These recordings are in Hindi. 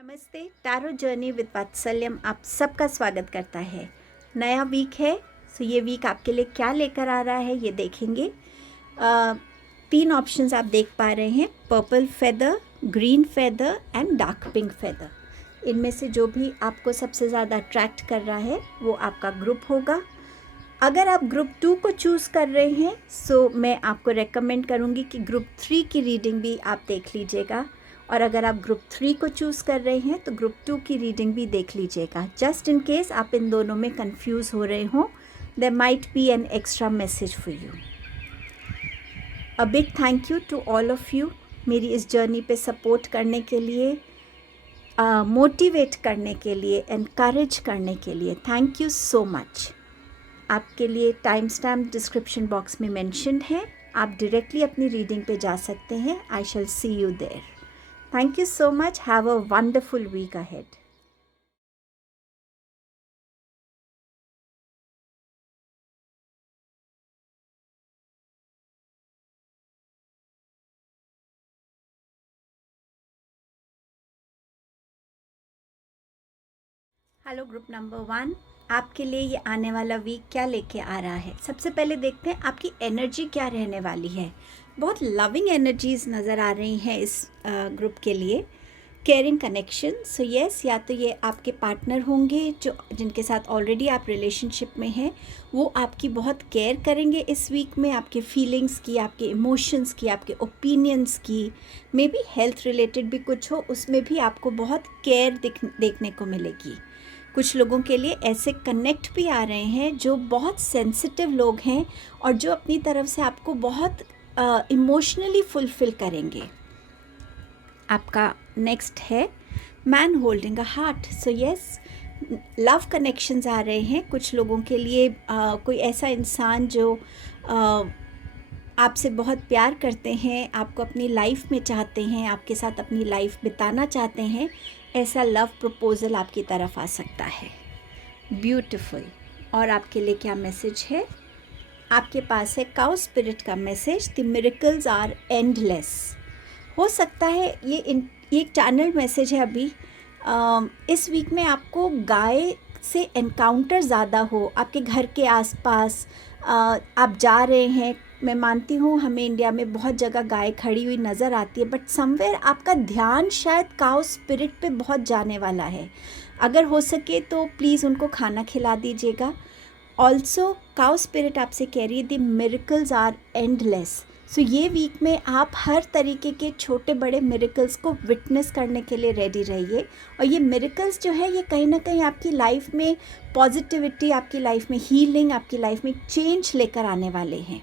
नमस्ते। टैरो जर्नी विद वात्सल्यम आप सबका स्वागत करता है। नया वीक है, सो ये वीक आपके लिए क्या लेकर आ रहा है ये देखेंगे। 3 ऑप्शंस आप देख पा रहे हैं, purple feather, green feather and dark pink feather. इनमें से जो भी आपको सबसे ज़्यादा अट्रैक्ट कर रहा है वो आपका ग्रुप होगा। अगर आप ग्रुप 2 को चूज़ कर रहे हैं सो मैं आपको रेकमेंड करूँगी कि ग्रुप 3 की रीडिंग भी आप देख लीजिएगा, और अगर आप ग्रुप 3 को चूज़ कर रहे हैं तो ग्रुप 2 की रीडिंग भी देख लीजिएगा। जस्ट इन केस आप इन दोनों में कंफ्यूज हो रहे हों, there might be an extra message for you. A big thank you to all of you मेरी इस जर्नी पे सपोर्ट करने के लिए, मोटिवेट करने के लिए, एनकरेज करने के लिए। Thank you so much. आपके लिए टाइम स्टैम्प डिस्क्रिप्शन बॉक्स में मेंशन्ड है, आप डायरेक्टली अपनी रीडिंग पे जा सकते हैं। I shall see you there. Thank you so much. Have a wonderful week ahead. Hello group number 1, आपके लिए ये आने वाला वीक क्या लेके आ रहा है। सबसे पहले देखते हैं आपकी एनर्जी क्या रहने वाली है। बहुत लविंग एनर्जीज नज़र आ रही हैं इस ग्रुप के लिए। केयरिंग कनेक्शन, सो यस, या तो ये आपके पार्टनर होंगे जो जिनके साथ ऑलरेडी आप रिलेशनशिप में हैं, वो आपकी बहुत केयर करेंगे इस वीक में, आपके फीलिंग्स की, आपके इमोशंस की, आपके ओपिनियंस की। मे बी हेल्थ रिलेटेड भी कुछ हो, उसमें भी आपको बहुत केयर देखने को मिलेगी। कुछ लोगों के लिए ऐसे कनेक्ट भी आ रहे हैं जो बहुत सेंसिटिव लोग हैं और जो अपनी तरफ से आपको बहुत इमोशनली फुलफ़िल करेंगे। आपका नेक्स्ट है man holding a heart, so yes, love connections आ रहे हैं कुछ लोगों के लिए। कोई ऐसा इंसान जो आपसे बहुत प्यार करते हैं, आपको अपनी लाइफ में चाहते हैं, आपके साथ अपनी लाइफ बिताना चाहते हैं, ऐसा लव प्रपोजल आपकी तरफ आ सकता है। ब्यूटीफुल। और आपके लिए क्या मैसेज है? आपके पास है काउ स्पिरिट का message, the miracles are endless. हो सकता है ये एक चैनल मैसेज है अभी। इस वीक में आपको गाय से एनकाउंटर ज़्यादा हो, आपके घर के आसपास आप जा रहे हैं। मैं मानती हूँ हमें इंडिया में बहुत जगह गाय खड़ी हुई नज़र आती है, बट समवेयर आपका ध्यान शायद काउ स्पिरिट पे बहुत जाने वाला है। अगर हो सके तो प्लीज़ उनको खाना खिला दीजिएगा। ऑल्सो काउ स्पिरिट आपसे कह रही है द मिरेकल्स आर एंडलेस। सो ये वीक में आप हर तरीके के छोटे बड़े मिरेकल्स को विटनेस करने के लिए रेडी रहिए। और ये मिरेकल्स जो है ये कहीं ना कहीं आपकी लाइफ में पॉजिटिविटी, आपकी लाइफ में हीलिंग, आपकी लाइफ में चेंज लेकर आने वाले हैं।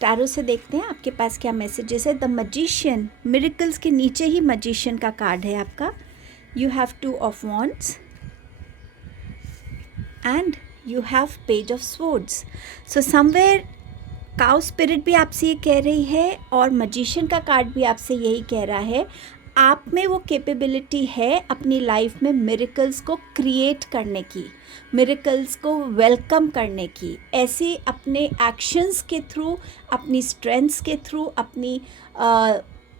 टैरो से देखते हैं आपके पास क्या मैसेजेस है। द मजिशियन, मिरेकल्स के नीचे ही मजिशियन का कार्ड है आपका। You have 2 of wands and you have page of swords. So somewhere cow spirit भी आपसे ये कह रही है और मजिशियन का कार्ड भी आपसे यही कह रहा है, आप में वो कैपेबिलिटी है अपनी लाइफ में मिरेकल्स को क्रिएट करने की, मिरेकल्स को वेलकम करने की। ऐसे अपने एक्शंस के थ्रू, अपनी स्ट्रेंथ्स के थ्रू, अपनी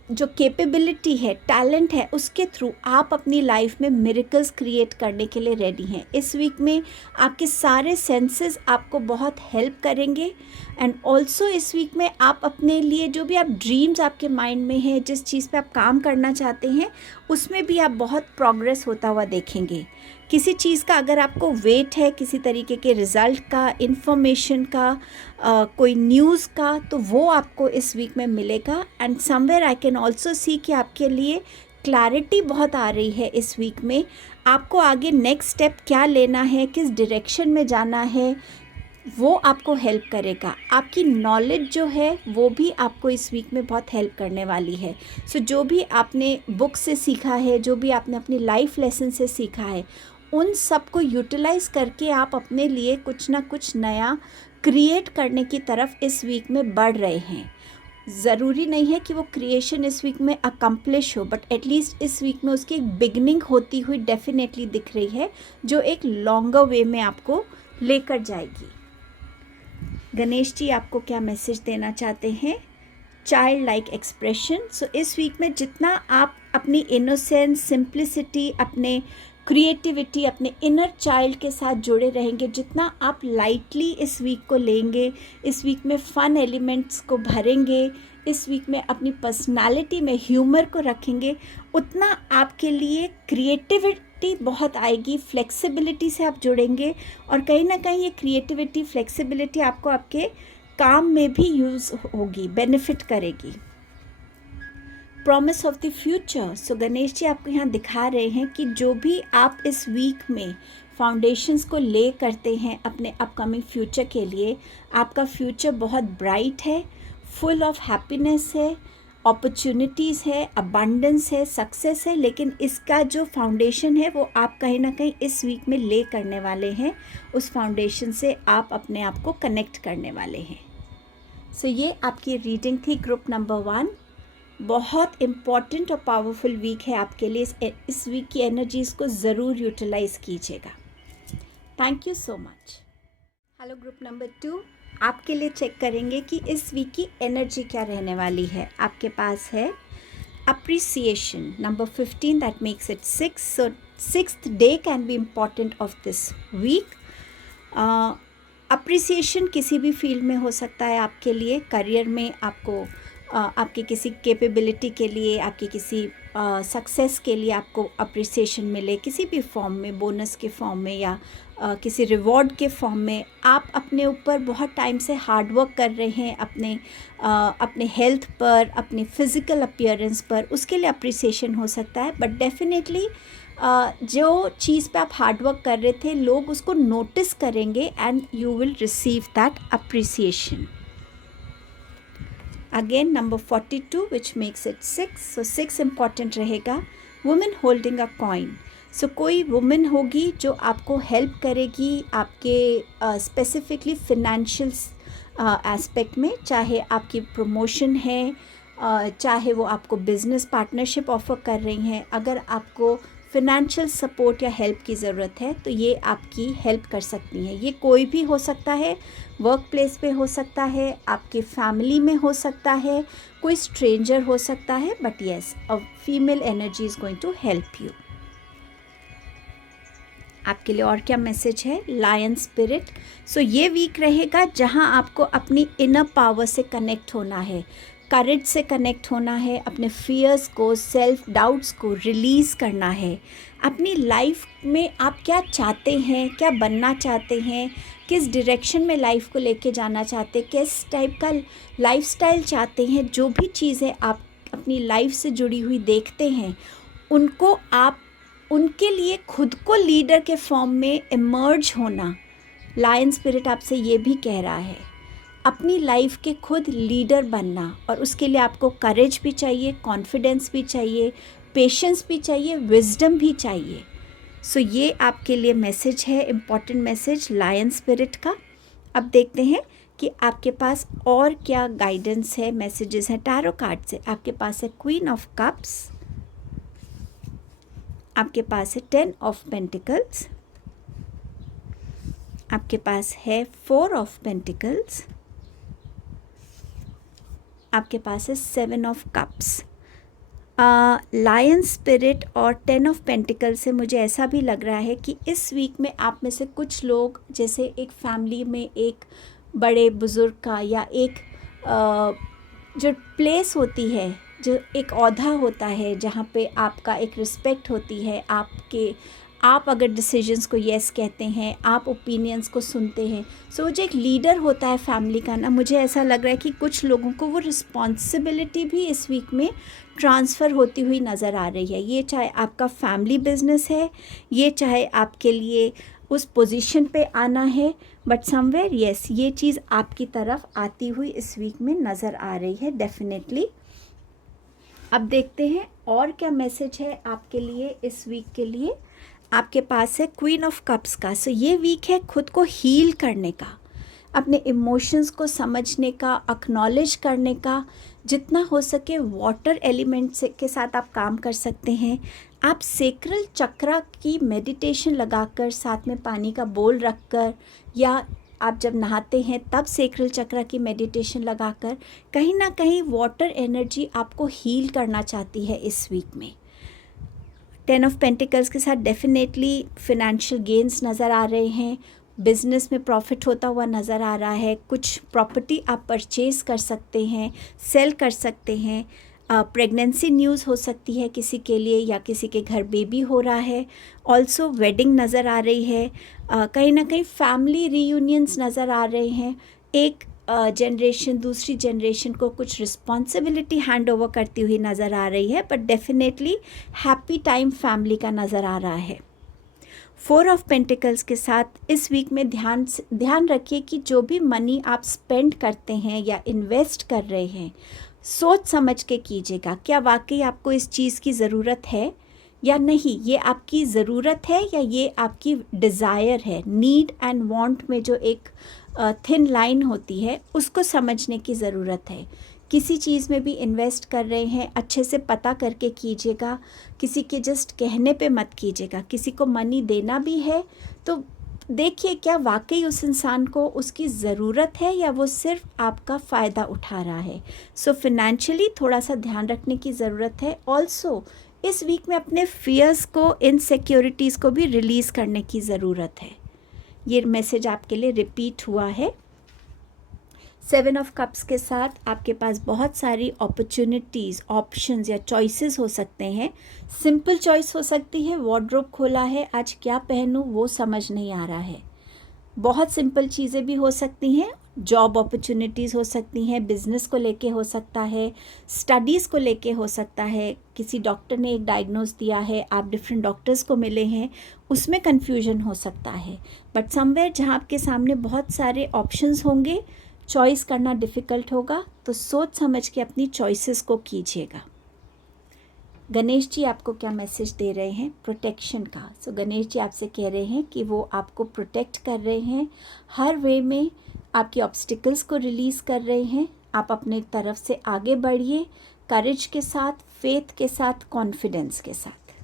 जो कैपेबिलिटी है, टैलेंट है, उसके थ्रू आप अपनी लाइफ में मिरेकल्स क्रिएट करने के लिए रेडी हैं। इस वीक में आपके सारे सेंसेस आपको बहुत हेल्प करेंगे। एंड ऑल्सो इस वीक में आप अपने लिए जो भी आप ड्रीम्स आपके माइंड में हैं, जिस चीज़ पे आप काम करना चाहते हैं, उसमें भी आप बहुत प्रोग्रेस होता हुआ देखेंगे। किसी चीज़ का अगर आपको वेट है, किसी तरीके के रिज़ल्ट का, इन्फॉर्मेशन का, कोई न्यूज़ का, तो वो आपको इस वीक में मिलेगा। And somewhere I can also see कि आपके लिए क्लैरिटी बहुत आ रही है इस वीक में। आपको आगे नेक्स्ट स्टेप क्या लेना है, किस डायरेक्शन में जाना है, वो आपको हेल्प करेगा। आपकी नॉलेज जो है वो भी आपको इस वीक में बहुत हेल्प करने वाली है। सो जो भी आपने बुक से सीखा है, जो भी आपने अपनी लाइफ लेसन से सीखा है, उन सब को यूटिलाइज़ करके आप अपने लिए कुछ ना कुछ नया क्रिएट करने की तरफ इस वीक में बढ़ रहे हैं। ज़रूरी नहीं है कि वो क्रिएशन इस वीक में अकम्प्लिश हो, बट एटलीस्ट इस वीक में उसकी एक बिगनिंग होती हुई डेफिनेटली दिख रही है, जो एक लॉन्गर वे में आपको लेकर जाएगी। गणेश जी आपको क्या मैसेज देना चाहते हैं? Child like expression. सो इस वीक में जितना आप अपनी इनोसेंस, सिंप्लिसिटी, अपने क्रिएटिविटी, अपने इनर चाइल्ड के साथ जुड़े रहेंगे, जितना आप लाइटली इस वीक को लेंगे, इस वीक में फ़न एलिमेंट्स को भरेंगे, इस वीक में अपनी पर्सनालिटी में ह्यूमर को रखेंगे, उतना आपके लिए क्रिएटिविटी बहुत आएगी, फ्लेक्सिबिलिटी से आप जुड़ेंगे और कहीं ना कहीं ये क्रिएटिविटी, फ्लेक्सिबिलिटी आपको आपके काम में भी यूज़ होगी, बेनिफिट करेगी। Promise of the future. So Ganesh ji आपको यहाँ दिखा रहे हैं कि जो भी आप इस वीक में फाउंडेशंस को ले करते हैं अपने अपकमिंग फ्यूचर के लिए, आपका फ्यूचर बहुत ब्राइट है, फुल ऑफ हैप्पीनेस है, अपॉर्चुनिटीज़ है, अबंडेंस है, सक्सेस है, लेकिन इसका जो फाउंडेशन है वो आप कहीं ना कहीं इस वीक में ले करने वाले हैं, उस फाउंडेशन से आप अपने आप को कनेक्ट करने वाले हैं। सो ये आपकी रीडिंग थी ग्रुप नंबर 1। बहुत इम्पॉर्टेंट और पावरफुल वीक है आपके लिए। इस वीक की एनर्जीज़ को ज़रूर यूटिलाइज़ कीजिएगा। Thank you so much. Hello group number 2, आपके लिए चेक करेंगे कि इस वीक की एनर्जी क्या रहने वाली है। आपके पास है appreciation number 15, that makes it 6। So 6th day can be important of this week. Appreciation किसी भी फील्ड में हो सकता है आपके लिए। करियर में आपको आपकी किसी कैपेबिलिटी के लिए, आपकी किसी सक्सेस के लिए आपको अप्रिसिएशन मिले, किसी भी फॉर्म में, बोनस के फॉर्म में या किसी रिवॉर्ड के फॉर्म में। आप अपने ऊपर बहुत टाइम से हार्ड वर्क कर रहे हैं, अपने हेल्थ पर, अपने फिज़िकल अपीयरेंस पर, उसके लिए अप्रिसिएशन हो सकता है। बट डेफिनेटली जो चीज़ पे आप हार्ड वर्क कर रहे थे, लोग उसको नोटिस करेंगे and you will receive that appreciation. Again number 42 which makes it 6। So 6 important रहेगा। Women holding a coin. So कोई वुमेन होगी जो आपको हेल्प करेगी आपके स्पेसिफिकली फिनेंशियल एस्पेक्ट में, चाहे आपकी प्रमोशन है, चाहे वो आपको बिजनेस पार्टनरशिप ऑफर कर रही हैं। अगर आपको फिनेंशियल सपोर्ट या हेल्प की ज़रूरत है तो ये आपकी हेल्प कर सकती हैं। ये कोई भी हो सकता है, वर्क प्लेस पे हो सकता है, आपके फैमिली में हो सकता है, कोई स्ट्रेंजर हो सकता है, but yes, a female energy is going to help you. आपके लिए और क्या मैसेज है? Lion spirit. सो ये वीक रहेगा जहां आपको अपनी इनर पावर से कनेक्ट होना है, करेज से कनेक्ट होना है, अपने फियर्स को, सेल्फ डाउट्स को रिलीज़ करना है। अपनी लाइफ में आप क्या चाहते हैं, क्या बनना चाहते हैं, किस डायरेक्शन में लाइफ को लेके जाना चाहते हैं, किस टाइप का लाइफस्टाइल चाहते हैं, जो भी चीज़ें आप अपनी लाइफ से जुड़ी हुई देखते हैं, उनको आप उनके लिए खुद को लीडर के फॉर्म में इमर्ज होना। लायन स्पिरिट आपसे ये भी कह रहा है, अपनी लाइफ के खुद लीडर बनना, और उसके लिए आपको करेज भी चाहिए, कॉन्फिडेंस भी चाहिए, पेशेंस भी चाहिए, विजडम भी चाहिए। सो ये आपके लिए मैसेज है, इम्पॉर्टेंट मैसेज लायन स्पिरिट का। अब देखते हैं कि आपके पास और क्या गाइडेंस है, मैसेजेस हैं टैरो कार्ड से। आपके पास है क्वीन ऑफ कप्स, आपके पास है 10 ऑफ पेंटिकल्स, आपके पास है 4 ऑफ पेंटिकल्स, आपके पास है 7 ऑफ कप्स। लायन स्पिरिट और 10 ऑफ पेंटिकल से मुझे ऐसा भी लग रहा है कि इस वीक में आप में से कुछ लोग, जैसे एक फैमिली में एक बड़े बुज़ुर्ग का या एक जो प्लेस होती है, जो एक ओहदा होता है जहाँ पे आपका एक रिस्पेक्ट होती है, आप अगर डिसीजंस को येस कहते हैं, आप ओपिनियंस को सुनते हैं, सो जो एक लीडर होता है फैमिली का ना, मुझे ऐसा लग रहा है कि कुछ लोगों को वो रिस्पॉन्सिबिलिटी भी इस वीक में ट्रांसफ़र होती हुई नज़र आ रही है। ये चाहे आपका फैमिली बिजनेस है, ये चाहे आपके लिए उस पोजीशन पे आना है, बट समवेयर येस, ये चीज़ आपकी तरफ आती हुई इस वीक में नज़र आ रही है डेफिनेटली। अब देखते हैं और क्या मैसेज है आपके लिए इस वीक के लिए। आपके पास है क्वीन ऑफ कप्स का। सो ये वीक है खुद को हील करने का, अपने इमोशंस को समझने का, एक्नॉलेज करने का। जितना हो सके वाटर एलिमेंट के साथ आप काम कर सकते हैं। आप सेक्रल चक्रा की मेडिटेशन लगाकर, साथ में पानी का बोल रखकर, या आप जब नहाते हैं तब सेक्रल चक्र की मेडिटेशन लगाकर कहीं ना कहीं वाटर एनर्जी आपको हील करना चाहती है इस वीक में। 10 ऑफ पेंटिकल्स के साथ डेफिनेटली फिनेंशियल गेन्स नज़र आ रहे हैं, बिजनेस में प्रॉफिट होता हुआ नज़र आ रहा है, कुछ प्रॉपर्टी आप परचेज़ कर सकते हैं, सेल कर सकते हैं, प्रेगनेंसी न्यूज़ हो सकती है किसी के लिए या किसी के घर बेबी हो रहा है, ऑल्सो वेडिंग नज़र आ रही है, कहीं ना कहीं फैमिली रीयूनियंस नज़र आ रहे हैं, एक जनरेशन दूसरी जनरेशन को कुछ रिस्पॉन्सिबिलिटी हैंड ओवर करती हुई नज़र आ रही है, but definitely happy time family का नज़र आ रहा है। 4 ऑफ पेंटिकल्स के साथ इस वीक में ध्यान रखिए कि जो भी मनी आप स्पेंड करते हैं या इन्वेस्ट कर रहे हैं, सोच समझ के कीजिएगा। क्या वाकई आपको इस चीज़ की ज़रूरत है या नहीं, ये आपकी ज़रूरत है या ये आपकी डिज़ायर है। नीड एंड वांट में जो एक थिन लाइन होती है उसको समझने की ज़रूरत है। किसी चीज़ में भी इन्वेस्ट कर रहे हैं, अच्छे से पता करके कीजिएगा, किसी के जस्ट कहने पे मत कीजिएगा। किसी को मनी देना भी है तो देखिए क्या वाकई उस इंसान को उसकी ज़रूरत है या वो सिर्फ आपका फ़ायदा उठा रहा है। सो फिनेंशियली थोड़ा सा ध्यान रखने की ज़रूरत है। ऑल्सो इस वीक में अपने फियर्स को, इनसिक्योरिटीज़ को भी रिलीज़ करने की ज़रूरत है। ये मैसेज आपके लिए रिपीट हुआ है। 7 ऑफ कप्स के साथ आपके पास बहुत सारी अपॉर्चुनिटीज़, ऑप्शंस या चॉइसेस हो सकते हैं। सिंपल चॉइस हो सकती है, वार्डरोब खोला है, आज क्या पहनूं वो समझ नहीं आ रहा है। बहुत सिंपल चीज़ें भी हो सकती हैं, जॉब अपॉर्चुनिटीज़ हो सकती हैं, बिजनेस को लेके हो सकता है, स्टडीज़ को लेके हो सकता है, किसी डॉक्टर ने एक डायग्नोज दिया है, आप डिफरेंट डॉक्टर्स को मिले हैं, उसमें कन्फ्यूजन हो सकता है। बट समवेयर जहाँ आपके सामने बहुत सारे ऑप्शंस होंगे, चॉइस करना डिफ़िकल्ट होगा, तो सोच समझ के अपनी चॉइसेस को कीजिएगा। गणेश जी आपको क्या मैसेज दे रहे हैं? प्रोटेक्शन का। सो गणेश जी आपसे कह रहे हैं कि वो आपको प्रोटेक्ट कर रहे हैं, हर वे में आपके ऑब्स्टिकल्स को रिलीज़ कर रहे हैं। आप अपने तरफ से आगे बढ़िए, करेज के साथ, फेथ के साथ, कॉन्फिडेंस के साथ।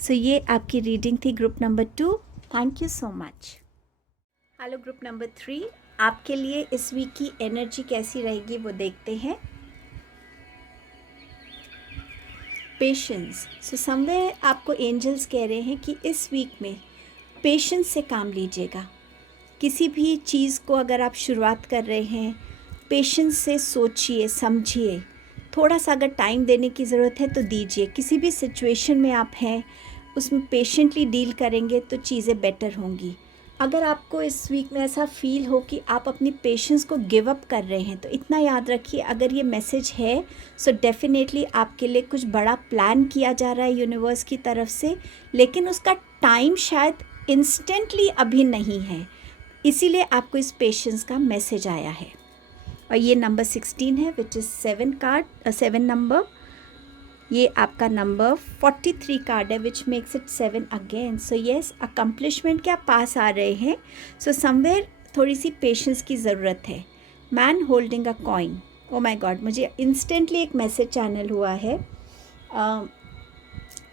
सो ये आपकी रीडिंग थी group number 2। Thank you so much. Hello group number 3, आपके लिए इस वीक की एनर्जी कैसी रहेगी वो देखते हैं। पेशेंस। सो समवेयर आपको एंजल्स कह रहे हैं कि इस वीक में पेशेंस से काम लीजिएगा। किसी भी चीज़ को अगर आप शुरुआत कर रहे हैं, पेशेंस से सोचिए, समझिए, थोड़ा सा अगर टाइम देने की ज़रूरत है तो दीजिए। किसी भी सिचुएशन में आप हैं उसमें पेशेंटली डील करेंगे तो चीज़ें बेटर होंगी। अगर आपको इस वीक में ऐसा फील हो कि आप अपनी पेशेंस को गिव अप कर रहे हैं तो इतना याद रखिए, अगर ये मैसेज है सो डेफिनेटली आपके लिए कुछ बड़ा प्लान किया जा रहा है यूनिवर्स की तरफ से, लेकिन उसका टाइम शायद इंस्टेंटली अभी नहीं है, इसीलिए आपको इस पेशेंस का मैसेज आया है। और ये नंबर 16 है, विच इज़ 7 नंबर। ये आपका नंबर 43 कार्ड है, विच makes it 7 again. So yes, accomplishment के आप पास आ रहे हैं। सो समवेयर थोड़ी सी पेशेंस की ज़रूरत है। Man holding a coin. Oh my God, मुझे इंस्टेंटली एक मैसेज चैनल हुआ है।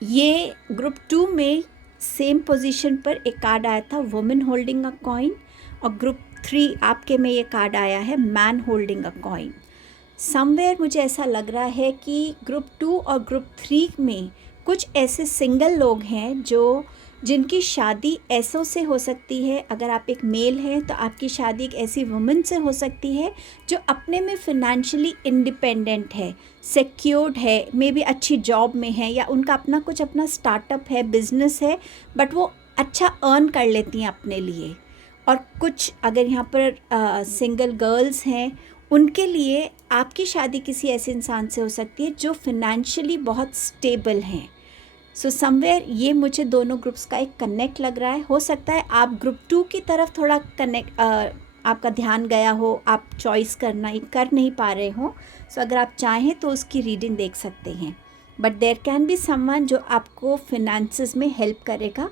ये ग्रुप 2 में सेम पोजीशन पर एक कार्ड आया था, वुमेन होल्डिंग अ कॉइन, और ग्रुप 3 आपके में ये कार्ड आया है, man holding a coin. Somewhere मुझे ऐसा लग रहा है कि ग्रुप 2 और ग्रुप 3 में कुछ ऐसे सिंगल लोग हैं जिनकी शादी ऐसों से हो सकती है। अगर आप एक मेल हैं तो आपकी शादी एक ऐसी वुमन से हो सकती है जो अपने में फिनेंशियली इंडिपेंडेंट है, सिक्योर्ड है, मे बी अच्छी जॉब में है, या उनका अपना स्टार्टअप है, बिजनेस है, बट वो अच्छा अर्न कर लेती हैं अपने लिए। और कुछ अगर यहाँ पर सिंगल गर्ल्स हैं, उनके लिए आपकी शादी किसी ऐसे इंसान से हो सकती है जो फिनेंशियली बहुत स्टेबल हैं। सो समवेयर ये मुझे दोनों ग्रुप्स का एक कनेक्ट लग रहा है। हो सकता है आप ग्रुप 2 की तरफ थोड़ा आपका ध्यान गया हो, आप चॉइस कर नहीं पा रहे हो। सो अगर आप चाहें तो उसकी रीडिंग देख सकते हैं। But there can be someone जो आपको फिनेंसेस में हेल्प करेगा।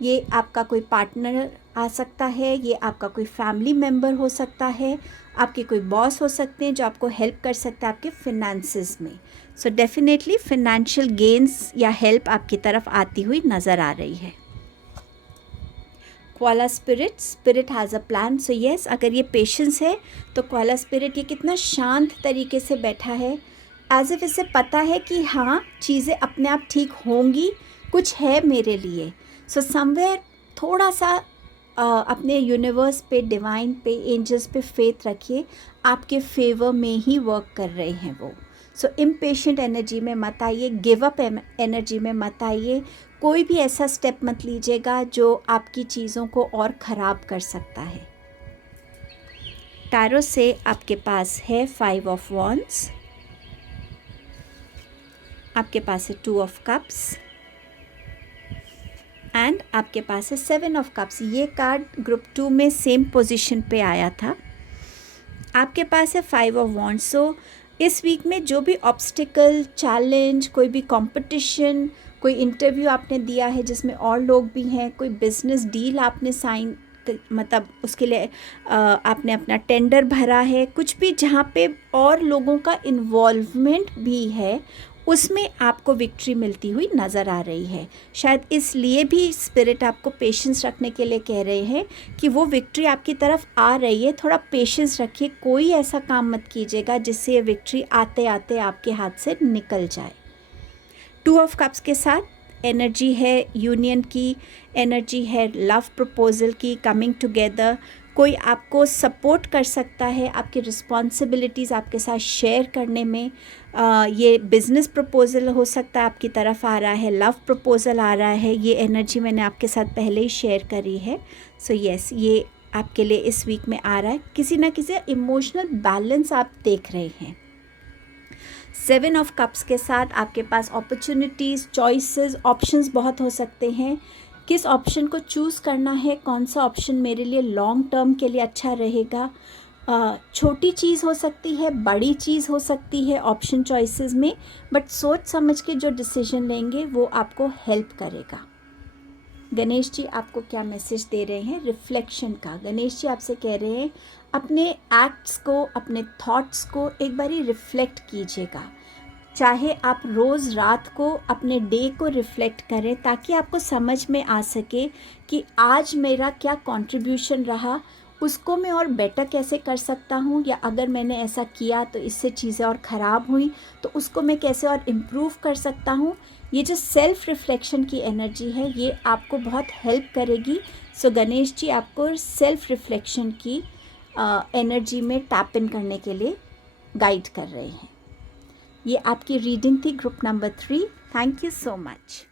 ये आपका कोई पार्टनर आ सकता है, ये आपका कोई फैमिली मेम्बर हो सकता है, आपके कोई बॉस हो सकते हैं जो आपको हेल्प कर सकता है आपके फिनेंसेस में। सो डेफिनेटली फिनेंशियल गेन्स या हेल्प आपकी तरफ आती हुई नज़र आ रही है। Koala spirit, spirit has a plan. So yes, अगर ये पेशेंस है तो कोआला स्पिरिट ये कितना शांत तरीके से बैठा है, एज इफ इसे पता है कि हाँ चीज़ें अपने आप ठीक होंगी, कुछ है मेरे लिए. सो समवेयर थोड़ा सा अपने यूनिवर्स पे, डिवाइन पे, एंजल्स पे फेथ रखिए, आपके फेवर में ही वर्क कर रहे हैं वो. सो इम्पेशेंट एनर्जी में मत आइए, गिव अप एनर्जी में मत आइए, कोई भी ऐसा स्टेप मत लीजिएगा जो आपकी चीज़ों को और ख़राब कर सकता है. टैरो से आपके पास है 5 ऑफ वॉन्ड्स, आपके पास है 2 ऑफ कप्स एंड आपके पास है 7 ऑफ कप्स. ये कार्ड ग्रुप 2 में सेम पोजीशन पे आया था. आपके पास है 5 ऑफ वॉन्ड्स. सो इस वीक में जो भी ऑब्स्टिकल, चैलेंज, कोई भी कंपटीशन, कोई इंटरव्यू आपने दिया है जिसमें और लोग भी हैं, कोई बिजनेस डील आपने साइन मतलब उसके लिए आपने अपना टेंडर भरा है, कुछ भी जहाँ पे और लोगों का इन्वॉल्वमेंट भी है, उसमें आपको विक्ट्री मिलती हुई नज़र आ रही है. शायद इसलिए भी स्पिरिट आपको पेशेंस रखने के लिए कह रहे हैं कि वो विक्ट्री आपकी तरफ आ रही है, थोड़ा पेशेंस रखिए, कोई ऐसा काम मत कीजिएगा जिससे ये विक्ट्री आते आते आपके हाथ से निकल जाए. 2 ऑफ कप्स के साथ एनर्जी है यूनियन की, एनर्जी है लव प्रपोजल की, कमिंग टुगेदर. कोई आपको सपोर्ट कर सकता है आपकी रिस्पॉन्सिबिलिटीज़ आपके साथ शेयर करने में. ये बिज़नेस प्रपोज़ल हो सकता है आपकी तरफ आ रहा है, लव प्रपोज़ल आ रहा है. ये एनर्जी मैंने आपके साथ पहले ही शेयर करी है. सो येस, ये आपके लिए इस वीक में आ रहा है. किसी ना किसी इमोशनल बैलेंस आप देख रहे हैं. 7 ऑफ कप्स के साथ आपके पास अपॉर्चुनिटीज़, चॉइसेस, ऑप्शंस बहुत हो सकते हैं. किस ऑप्शन को चूज़ करना है, कौन सा ऑप्शन मेरे लिए लॉन्ग टर्म के लिए अच्छा रहेगा. छोटी चीज़ हो सकती है, बड़ी चीज़ हो सकती है ऑप्शन चॉइसेस में, बट सोच समझ के जो डिसीजन लेंगे वो आपको हेल्प करेगा. गणेश जी आपको क्या मैसेज दे रहे हैं रिफ्लेक्शन का. गणेश जी आपसे कह रहे हैं अपने एक्ट्स को, अपने थॉट्स को एक बारी रिफ्लेक्ट कीजिएगा. चाहे आप रोज़ रात को अपने डे को रिफ़्लेक्ट करें ताकि आपको समझ में आ सके कि आज मेरा क्या कंट्रीब्यूशन रहा, उसको मैं और बेटर कैसे कर सकता हूँ, या अगर मैंने ऐसा किया तो इससे चीज़ें और ख़राब हुई तो उसको मैं कैसे और इम्प्रूव कर सकता हूँ. ये जो सेल्फ़ रिफ़्लेक्शन की एनर्जी है ये आपको बहुत हेल्प करेगी. सो गणेश जी आपको सेल्फ़ रिफ़्लेक्शन की एनर्जी में टैप इन करने के लिए गाइड कर रहे हैं. ये आपकी रीडिंग थी group number 3. Thank you so much.